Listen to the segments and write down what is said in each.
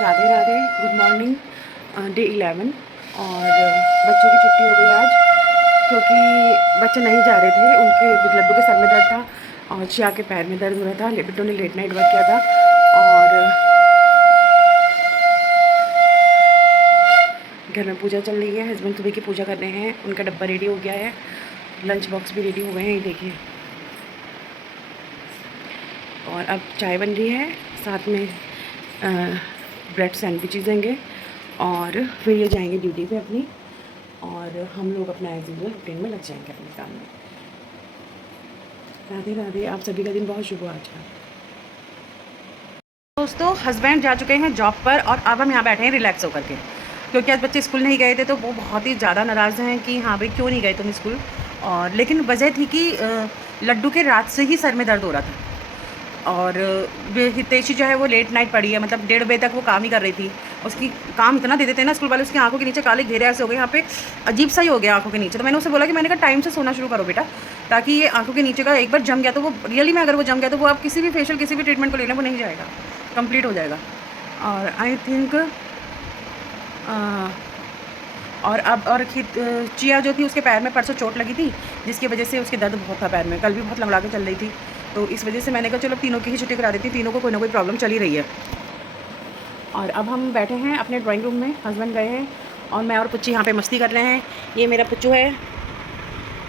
Radhe Radhe, good morning. Day 11 और बच्चों की छुट्टी हो गई आज क्योंकि बच्चे नहीं जा रहे थे। उनके लड्डू के सर में दर्द था और चिया के पैर में दर्द हो रहा था। बिट्टू ने लेट नाइट वर्क किया था और घर में पूजा चल रही है। हस्बैंड सुबह की पूजा कर रहे हैं, उनका डब्बा रेडी हो गया है, लंच बॉक्स भी रेडी हो गए हैं, ये देखिए। और अब चाय बन रही है, साथ में ब्रेड सैंडविचेस देंगे और फिर ये जाएंगे ड्यूटी पे अपनी, और हम लोग अपना एज यूजुअल रूटीन में लग जाएंगे अपने काम में। राधे राधे, आप सभी का दिन बहुत शुभ हो आज का। दोस्तों, हस्बैंड जा चुके हैं जॉब पर और अब हम यहाँ बैठे हैं रिलैक्स होकर के, क्योंकि आज बच्चे स्कूल नहीं गए थे तो वो बहुत ही ज़्यादा नाराज़ हैं कि हाँ भाई क्यों नहीं गए तुम स्कूल। और लेकिन वजह थी कि लड्डू के रात से ही सर में दर्द हो रहा था और हितेशी जो है वो लेट नाइट पड़ी है, मतलब 1:30 बजे तक वो काम ही कर रही थी। उसकी काम इतना दे देते हैं ना स्कूल वाले, उसकी आंखों के नीचे काले घेरे ऐसे हो गए, यहाँ पे अजीब सा ही हो गया आंखों के नीचे। तो मैंने उसे बोला कि मैंने कहा टाइम से सोना शुरू करो बेटा, ताकि ये आंखों के नीचे का एक बार जम गया तो वो रियली में, अगर वो जम गया तो वो आप किसी भी फेशियल किसी भी ट्रीटमेंट को लेना वो नहीं जाएगा, कंप्लीट हो जाएगा। और आई थिंक और अब और चिया जो थी उसके पैर में परसों चोट लगी थी, जिसकी वजह से उसके दर्द बहुत था पैर में, कल भी बहुत लंगड़ा के चल रही थी। तो इस वजह से मैंने कहा चलो तीनों की ही छुट्टी करा देती, तीनों को कोई ना कोई प्रॉब्लम चली रही है। और अब हम बैठे हैं अपने ड्राइंग रूम में, हस्बैंड गए हैं और मैं और पुच्ची यहाँ पे मस्ती कर रहे हैं। ये मेरा पुच्चू है,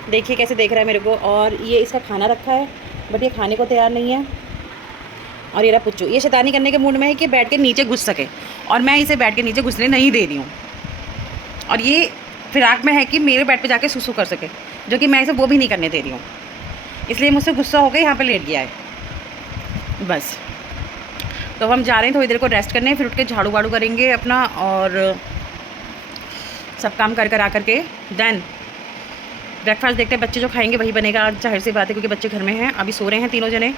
देखिए कैसे देख रहा है मेरे को, और ये इसका खाना रखा है बट ये खाने को तैयार नहीं है। और ये रहा पुच्चू, ये शैतानी करने के मूड में है कि बैठ के नीचे घुस सके, और मैं इसे बैठ के नीचे घुसने नहीं दे रही हूँ। और ये फिराक में है कि मेरे बेड पे जाके सुसु कर सके, जो कि मैं इसे वो भी नहीं करने दे रही हूँ, इसलिए मुझसे गुस्सा हो गया, यहाँ पे लेट गया है बस। तो हम जा रहे हैं थोड़ी देर को रेस्ट करने, फिर उठ के झाड़ू वाड़ू करेंगे अपना और सब काम कर आ करके देन ब्रेकफास्ट देखते हैं। बच्चे जो खाएंगे वही बनेगा आज, जाहिर सी बात है, क्योंकि बच्चे घर में हैं, अभी सो रहे हैं तीनों जने।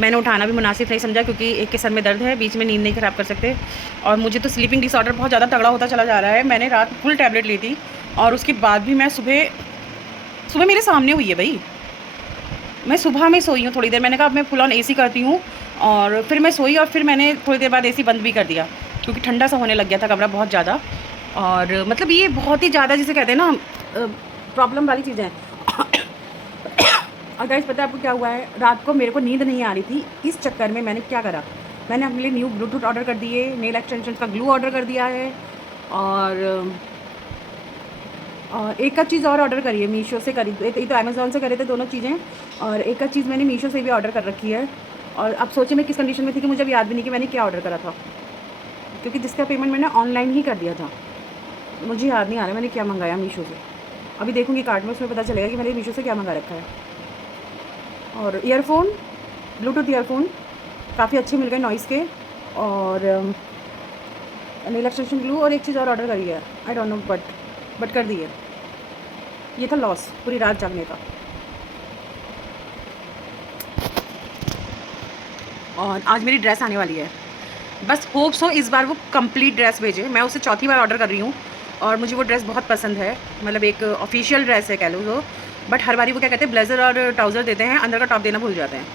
मैंने उठाना भी मुनासिब नहीं समझा क्योंकि एक के सर में दर्द है, बीच में नींद नहीं ख़राब कर सकते, और मुझे तो स्लीपिंग डिसऑर्डर बहुत ज़्यादा तगड़ा होता चला जा रहा है। मैंने रात फुल टैबलेट ली थी और उसके बाद भी मैं सुबह मेरे सामने हुई है भाई, मैं सुबह में सोई हूँ थोड़ी देर, मैंने कहा अब मैं फुल ऑन एसी करती हूँ, और फिर मैं सोई और फिर मैंने थोड़ी देर बाद एसी बंद भी कर दिया क्योंकि ठंडा सा होने लग गया था कमरा बहुत ज़्यादा। और मतलब ये बहुत ही ज़्यादा जिसे कहते हैं ना प्रॉब्लम वाली चीज़ें हैं। और गाइस पता है आपको क्या हुआ है, रात को मेरे को नींद नहीं आ रही थी, इस चक्कर में मैंने क्या करा, मैंने अपने लिए न्यू ब्लूटूथ ऑर्डर कर दिए, नेल एक्सटेंशन का ग्लू ऑर्डर कर दिया है, और एक आध चीज़ और ऑर्डर करी है मीशो से, करी ये तो अमेज़ॉन से करे थे दोनों चीज़ें, और एक आध चीज़ मैंने मीशो से भी ऑर्डर कर रखी है। और अब सोचिए मैं किस कंडीशन में थी कि मुझे अब याद भी नहीं कि मैंने क्या ऑर्डर करा था, क्योंकि जिसका पेमेंट मैंने ऑनलाइन ही कर दिया था, मुझे याद नहीं आ रहा मैंने क्या मंगाया मीशो से। अभी देखूँगी कार्ट में, उसमें पता चलेगा कि मैंने मीशो से क्या मंगा रखा है। और ईयरफोन, ब्लूटूथ ईयरफोन काफ़ी अच्छे मिल गए नॉइस के, और नेल एक्सटेंशन ग्लू, और एक चीज़ और ऑर्डर करी है, आई डोंट नो बट कर दी है। ये था लॉस पूरी रात जागने का। और आज मेरी ड्रेस आने वाली है, बस होप्स हो इस बार वो कंप्लीट ड्रेस भेजे। मैं उसे चौथी बार ऑर्डर कर रही हूँ और मुझे वो ड्रेस बहुत पसंद है, मतलब एक ऑफिशियल ड्रेस है कह लो तो, बट हर बारी वो क्या कहते हैं ब्लेजर और ट्राउज़र देते हैं, अंदर का टॉप देना भूल जाते हैं।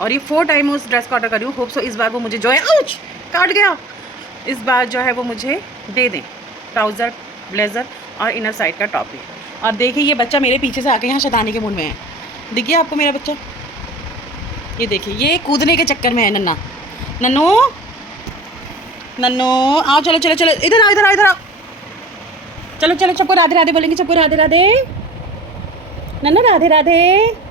और ये 4 टाइम उस ड्रेस का ऑर्डर कर रही हूँ, होप्स हो इस बार वो मुझे जो है आउच काट गया, इस बार जो है वो मुझे दे दें, ट्राउज़र, ब्लेज़र और इनर साइड का टॉप भी। और देखिए ये बच्चा मेरे पीछे से आके यहाँ शैतानी के मूड में है, देखिए आपको मेरा बच्चा, ये देखिए ये कूदने के चक्कर में है। नन्ना नन्नू नन्नू आओ, चलो चलो चलो, इधर आओ इधर आओ इधर आओ, चलो चलो, सबको राधे राधे बोलेंगे, सबको राधे राधे, नन्ना राधे राधे।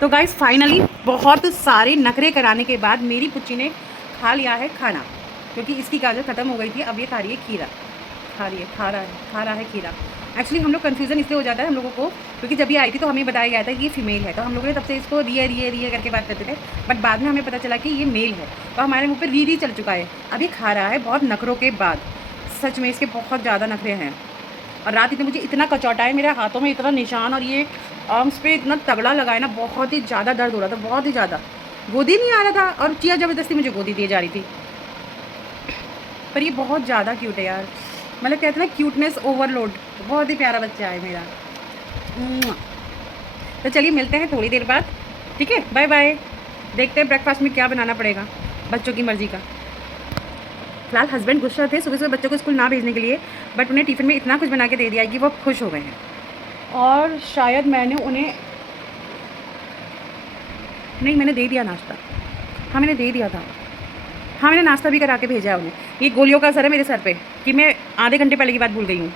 तो गाइस फाइनली बहुत सारे नखरे कराने के बाद मेरी पुच्ची ने खा लिया है खाना, क्योंकि इसकी गाजर ख़त्म हो गई थी। अब ये खा रही है खीरा, खा रहा है खीरा। एक्चुअली हम लोग कन्फ्यूज़न इसलिए हो जाता है हम लोगों को, क्योंकि जब ये आई थी तो हमें बताया गया था कि ये फीमेल है, तो हम लोगों ने तब से इसको रिये रिये रिये करके बात करते थे। बट बाद में हमें पता चला कि ये मेल है, तो हमारे मुँह पर री री चल चुका है। अब ये खा रहा है बहुत नखरों के बाद। सच में इसके बहुत ज़्यादा नखरे हैं। और रात इतने मुझे इतना कचौटा है, मेरे हाथों में इतना निशान और ये आर्म्स पे इतना तगड़ा लगा है ना, बहुत ही ज़्यादा दर्द हो रहा था, बहुत ही ज़्यादा। गोदी नहीं आ रहा था और चिया ज़बरदस्ती मुझे गोदी दी जा रही थी। पर ये बहुत ज़्यादा क्यूट है यार, मतलब कहते हैं ना क्यूटनेस ओवरलोड। बहुत ही प्यारा बच्चा है मेरा। तो चलिए मिलते हैं थोड़ी देर बाद, ठीक है, बाय बाय। देखते हैं ब्रेकफास्ट में क्या बनाना पड़ेगा, बच्चों की मर्ज़ी का। फिलहाल हस्बैंड गुस्सा थे सुबह सुबह बच्चों को स्कूल ना भेजने के लिए, बट उन्हें टिफ़िन में इतना कुछ बना के दे दिया है कि वो खुश हो गए हैं। और शायद मैंने उन्हें नहीं, मैंने दे दिया नाश्ता। हाँ मैंने दे दिया था, हाँ मैंने नाश्ता भी करा के भेजा है उन्हें। ये गोलियों का असर है मेरे सर पे कि मैं आधे घंटे पहले की बात भूल गई हूँ।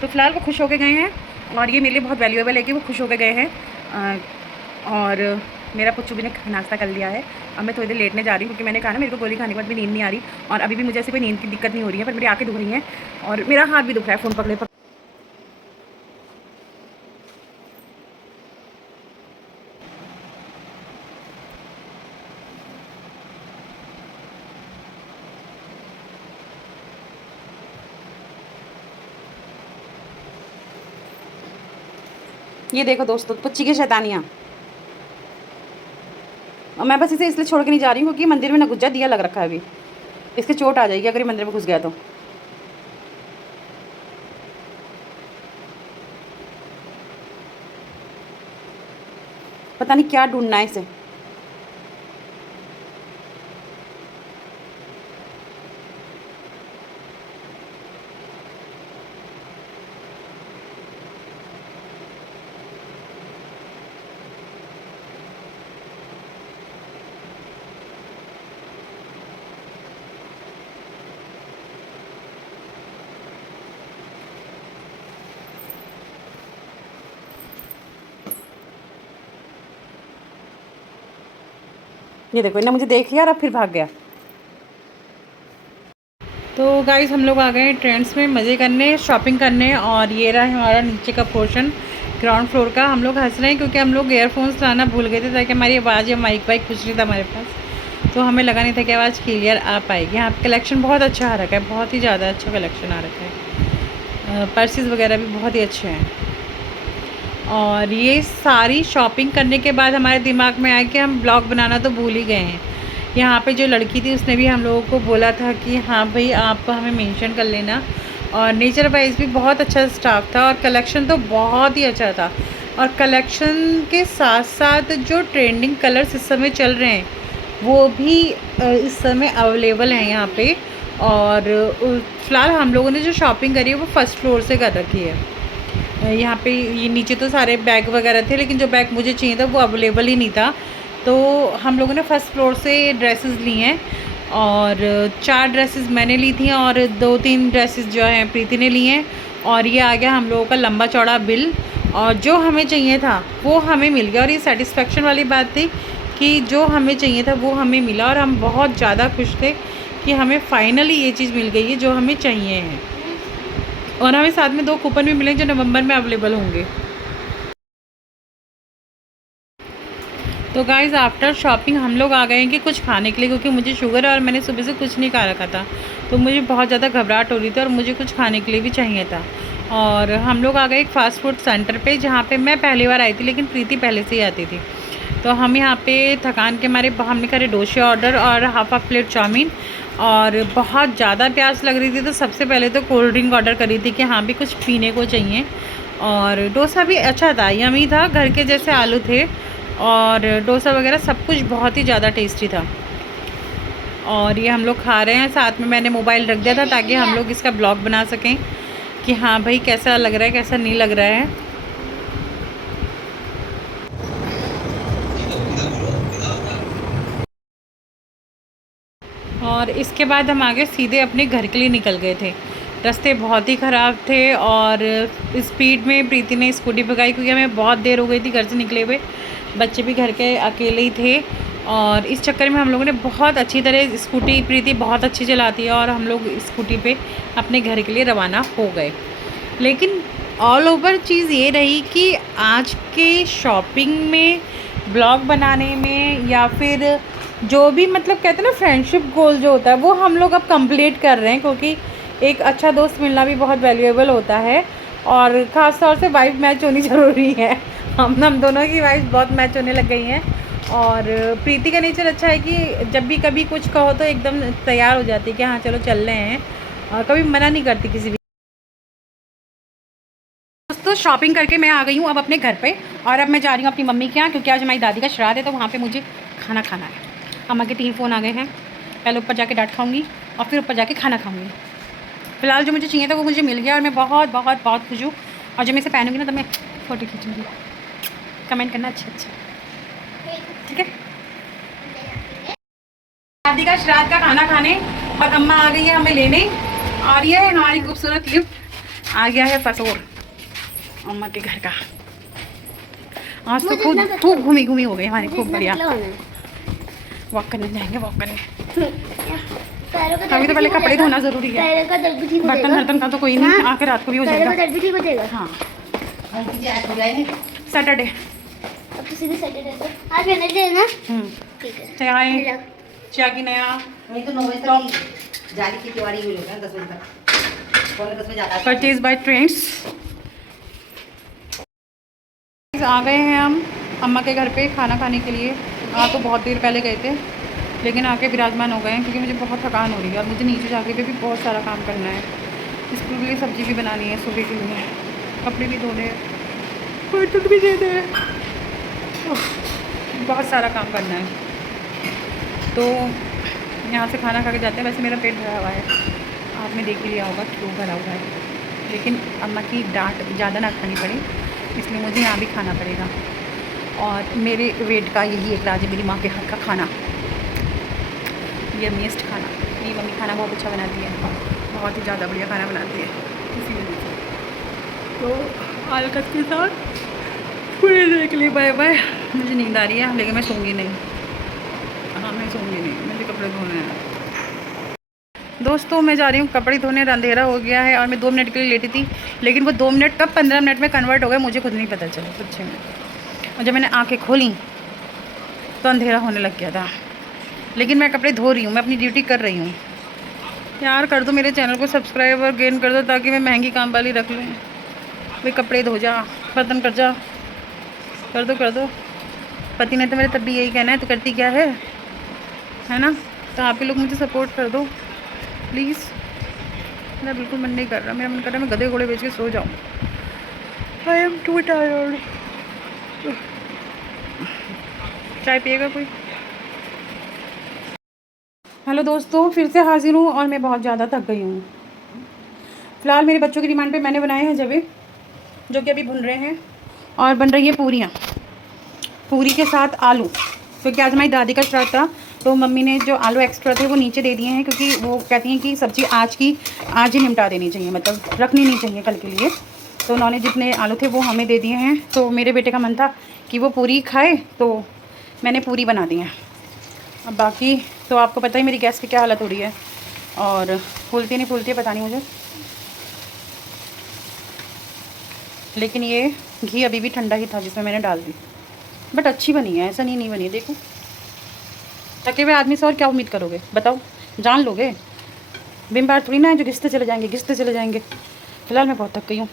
तो फिलहाल वो खुश होके गए हैं और ये मेरे लिए बहुत वैल्यूएबल है कि वो खुश होके गए हैं। और मेरा पुच्चू भी ने नाश्ता कर लिया है। अब मैं थोड़ी देर लेटने जा रही हूँ, क्योंकि मैंने कहा ना मेरे को गोली खाने के बाद भी नींद नहीं आ रही, और अभी भी मुझे ऐसी कोई नींद की दिक्कत नहीं हो रही है, पर मेरी आँखें दुख रही हैं और मेरा हाथ भी दुख रहा है फ़ोन पकड़े। ये देखो दोस्तों पुच्ची की शैतानियाँ। और मैं बस इसे इसलिए छोड़ के नहीं जा रही हूँ क्योंकि मंदिर में ना घुस जा, दिया लग रखा है अभी। इसके चोट आ जाएगी अगर ये मंदिर में घुस गया तो। पता नहीं क्या ढूंढना है इसे। ये देखो इन्हें मुझे देख लिया और अब फिर भाग गया। तो गाइस हम लोग आ गए ट्रेंड्स में मज़े करने, शॉपिंग करने, और ये रहा हमारा नीचे का पोर्शन ग्राउंड फ्लोर का। हम लोग हंस रहे हैं क्योंकि हम लोग एयरफोन्स लाना भूल गए थे, ताकि हमारी आवाज़ या माइक वाइक कुछ नहीं था हमारे पास, तो हमें लगा नहीं था कि आवाज़ क्लियर आ पाएगी। यहाँ पर कलेक्शन बहुत अच्छा आ रखा है, बहुत ही ज़्यादा अच्छा कलेक्शन आ रखा है। पर्सेस वगैरह भी बहुत ही अच्छे हैं। और ये सारी शॉपिंग करने के बाद हमारे दिमाग में आया कि हम ब्लॉग बनाना तो भूल ही गए हैं। यहाँ पे जो लड़की थी उसने भी हम लोगों को बोला था कि हाँ भाई आप हमें मेंशन कर लेना। और नेचर वाइज भी बहुत अच्छा स्टाफ था और कलेक्शन तो बहुत ही अच्छा था। और कलेक्शन के साथ साथ जो ट्रेंडिंग कलर्स इस समय चल रहे हैं वो भी इस समय अवेलेबल हैं यहाँ पे। और फ़िलहाल हम लोगों ने जो शॉपिंग करी है वो फर्स्ट फ्लोर से कर रखी है। यहाँ पे ये नीचे तो सारे बैग वगैरह थे, लेकिन जो बैग मुझे चाहिए था वो अवेलेबल ही नहीं था, तो हम लोगों ने फर्स्ट फ्लोर से ड्रेसेस ली हैं। और 4 ड्रेसेस मैंने ली थी और 2-3 ड्रेसेस जो हैं प्रीति ने ली हैं। और ये आ गया हम लोगों का लंबा चौड़ा बिल, और जो हमें चाहिए था वो हमें मिल गया। और ये सेटिस्फेक्शन वाली बात थी कि जो हमें चाहिए था वो हमें मिला, और हम बहुत ज़्यादा खुश थे कि हमें फ़ाइनली ये चीज़ मिल गई है जो हमें चाहिए है। और हमें साथ में 2 कूपन भी मिले जो नवंबर में अवेलेबल होंगे। तो गाइज़ आफ्टर शॉपिंग हम लोग आ गए हैं कि कुछ खाने के लिए, क्योंकि मुझे शुगर है और मैंने सुबह से कुछ नहीं खा रखा था, तो मुझे बहुत ज़्यादा घबराहट हो रही थी और मुझे कुछ खाने के लिए भी चाहिए था। और हम लोग आ गए एक फ़ास्ट फूड सेंटर पे, जहाँ पे मैं पहली बार आई थी, लेकिन प्रीति पहले से ही आती थी। तो हम यहाँ पे थकान के मारे हमने करे डोसे ऑर्डर और हाफ प्लेट चाउमीन। और बहुत ज़्यादा प्यास लग रही थी, तो सबसे पहले तो कोल्ड ड्रिंक ऑर्डर करी थी कि हाँ भी कुछ पीने को चाहिए। और डोसा भी अच्छा था, यमी था, घर के जैसे आलू थे, और डोसा वगैरह सब कुछ बहुत ही ज़्यादा टेस्टी था। और ये हम लोग खा रहे हैं, साथ में मैंने मोबाइल रख दिया था ताकि हम लोग इसका ब्लॉग बना सकें कि हाँ भाई कैसा लग रहा है कैसा नहीं लग रहा है। और इसके बाद हम आगे सीधे अपने घर के लिए निकल गए थे। रास्ते बहुत ही ख़राब थे और स्पीड में प्रीति ने स्कूटी भगाई क्योंकि हमें बहुत देर हो गई थी घर से निकले हुए। बच्चे भी घर के अकेले ही थे और इस चक्कर में हम लोगों ने बहुत अच्छी तरह स्कूटी, प्रीति बहुत अच्छी चलाती है और हम लोग स्कूटी पे अपने घर के लिए रवाना हो गए। लेकिन ऑल ओवर चीज़ ये रही कि आज के शॉपिंग में, ब्लॉग बनाने में, या फिर जो भी मतलब कहते हैं ना फ्रेंडशिप गोल जो होता है वो हम लोग अब कंप्लीट कर रहे हैं, क्योंकि एक अच्छा दोस्त मिलना भी बहुत वैल्यूएबल होता है और ख़ास तौर से वाइब मैच होनी ज़रूरी है। हम दोनों की वाइब बहुत मैच होने लग गई हैं और प्रीति का नेचर अच्छा है कि जब भी कभी कुछ कहो तो एकदम तैयार हो जाती है कि हाँ चलो चल रहे हैं और कभी मना नहीं करती किसी भी। दोस्तों शॉपिंग करके मैं आ गई हूँ अब अपने घर पे और अब मैं जा रही हूँ अपनी मम्मी के यहाँ, क्योंकि आज हमारी दादी का श्राद्ध है तो वहाँ पे मुझे खाना खाना है। अम्मा के 3 फ़ोन आ गए हैं, पहले ऊपर जाके डांट खाऊंगी और फिर ऊपर जाके खाना खाऊंगी। फिलहाल जो मुझे चाहिए था वो मुझे मिल गया और मैं बहुत बहुत बहुत खुश हूँ। और जब मैं इसे पहनूंगी ना तो मैं फ़ोटो खींचूँगी। कमेंट करना अच्छा, ठीक है। दादी का श्राद्ध का खाना खाने और अम्मा आ गई है हमें लेने और ये हमारी खूबसूरत लिफ्ट आ गया है फसोर अम्मा के घर का। आज तो खूब घूमी हो गई हमारी, खूब बढ़िया। वॉक करने जाएंगे, वॉक करने। अभी तो पहले कपड़े धोना जरूरी है, बर्तन वर्तन का तो कोई नहीं, आके रात को भी हो जाएगा। हाँ सैटरडे, अब तो सीधे सैटरडे है। आज वेडनेसडे है ना? ठीक है। चाय की नया नहीं तो 9 बजे तक जाली की तिवारी हुई होगा, 10 बजे तक, 10 बजे जाता है। Purchase by trends. आ गए हैं हम अम्मा के घर पे खाना खाने के लिए। तो बहुत देर पहले गए थे लेकिन आके विराजमान हो गए हैं क्योंकि मुझे बहुत थकान हो रही है और मुझे नीचे जाके भी बहुत सारा काम करना है। इसके लिए सब्ज़ी भी बनानी है सुबह के लिए, कपड़े भी धोने हैं, बर्तन भी देने हैं, बहुत सारा काम करना है। तो यहाँ से खाना खा के जाते हैं। वैसे मेरा पेट भरा हुआ है, आपने देख ही लिया होगा क्यों भरा हुआ है, लेकिन अम्मा की डांट ज़्यादा ना खानी पड़े इसलिए मुझे यहाँ भी खाना पड़ेगा। और मेरे वेट का यही एक राज है, मेरी माँ के हाथ का खाना, यम्मीएस्ट खाना। मेरी मम्मी खाना बहुत अच्छा बनाती है, बहुत ही ज़्यादा बढ़िया खाना बनाती है, इसी वजह से। तो आलकत के साथ पूरे देर के लिए बाय बाय। मुझे नींद आ रही है लेकिन मैं सोऊंगी नहीं। हाँ मैं सोऊंगी नहीं, मुझे कपड़े धोने हैं। दोस्तों मैं जा रही हूँ कपड़े धोने, अंधेरा हो गया है और मैं 2 मिनट के लिए लेटी थी लेकिन वो 2 मिनट कब 15 मिनट में कन्वर्ट हो गए मुझे खुद नहीं पता चला सच्चे में। और जब मैंने आंखें खोली तो अंधेरा होने लग गया था, लेकिन मैं कपड़े धो रही हूँ, मैं अपनी ड्यूटी कर रही हूँ। यार कर दो मेरे चैनल को सब्सक्राइब और गेन कर दो ताकि मैं महंगी काम वाली रख लूँ। भाई कपड़े धो जा, बर्तन कर जा, कर दो। पति ने तो मेरे तब भी यही कहना है तो करती क्या है ना। तो आप ही लोग मुझे सपोर्ट कर दो प्लीज़। मेरा बिल्कुल मन नहीं कर रहा, मेरा मन कर रहा है मैं गधे घोड़े बेच के सो जाऊँ। I am to tired. चाय पिएगा कोई? हेलो दोस्तों, फिर से हाजिर हूँ और मैं बहुत ज़्यादा थक गई हूँ। फ़िलहाल मेरे बच्चों की डिमांड पे मैंने बनाए हैं जबे, जो कि अभी भुन रहे हैं और बन रही है पूरियाँ, पूरी के साथ आलू, क्योंकि आज हमारी दादी का श्राद्ध था तो मम्मी ने जो आलू एक्स्ट्रा थे वो नीचे दे दिए हैं क्योंकि वो कहती हैं कि सब्ज़ी आज ही निपटा देनी चाहिए, मतलब रखनी नहीं चाहिए कल के लिए। तो उन्होंने जितने आलू थे वो हमें दे दिए हैं। तो मेरे बेटे का मन था कि वो पूरी खाए तो मैंने पूरी बना दी है। अब बाकी तो आपको पता ही मेरी गैस की क्या हालत हो रही है और फूलती नहीं फूलती है पता नहीं मुझे, लेकिन ये घी अभी भी ठंडा ही था जिसमें मैंने डाल दी, बट अच्छी बनी है, ऐसा नहीं बनी है। देखो थके हुए आदमी से और क्या उम्मीद करोगे बताओ, जान लोगे? बिम बार थोड़ी ना है जो घिसते चले जाएंगे। फिलहाल मैं बहुत थक गई हूँ।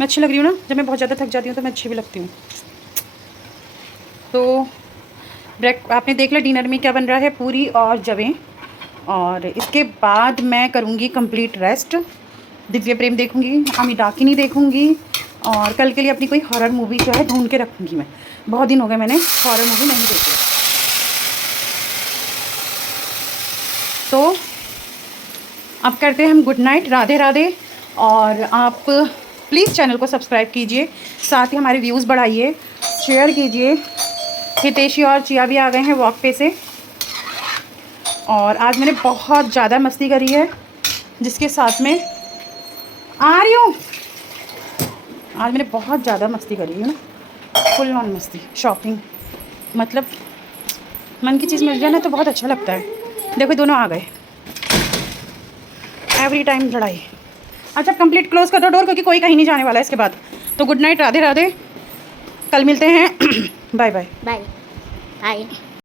मैं अच्छी लग रही हूँ ना, जब मैं बहुत ज़्यादा थक जाती हूँ तो मैं अच्छी भी लगती हूँ। तो आपने देख लिया डिनर में क्या बन रहा है, पूरी और जवें, और इसके बाद मैं करूँगी कंप्लीट रेस्ट। दिव्य प्रेम देखूँगी, आमी डाकिनी देखूँगी और कल के लिए अपनी कोई हॉरर मूवी जो है ढूंढ के रखूँगी। मैं बहुत दिन हो गए मैंने हॉरर मूवी नहीं देखी। तो अब करते हैं हम गुड नाइट, राधे राधे। और आप प्लीज़ चैनल को सब्सक्राइब कीजिए, साथ ही हमारे व्यूज़ बढ़ाइए, शेयर कीजिए। हितेशी और चिया भी आ गए हैं वॉक पे से और आज मैंने बहुत ज़्यादा मस्ती करी है जिसके साथ में आ रही हूँ। आज मैंने बहुत ज़्यादा मस्ती करी है ना, फुल ऑन मस्ती। शॉपिंग मतलब मन की चीज़ मिल जाए ना तो बहुत अच्छा लगता है। देखो दोनों आ गए, एवरी टाइम लड़ाई। अच्छा कंप्लीट क्लोज कर दो डोर, क्योंकि कोई कहीं नहीं जाने वाला है इसके बाद। तो गुड नाइट, राधे राधे, कल मिलते हैं। Bye bye. Bye bye.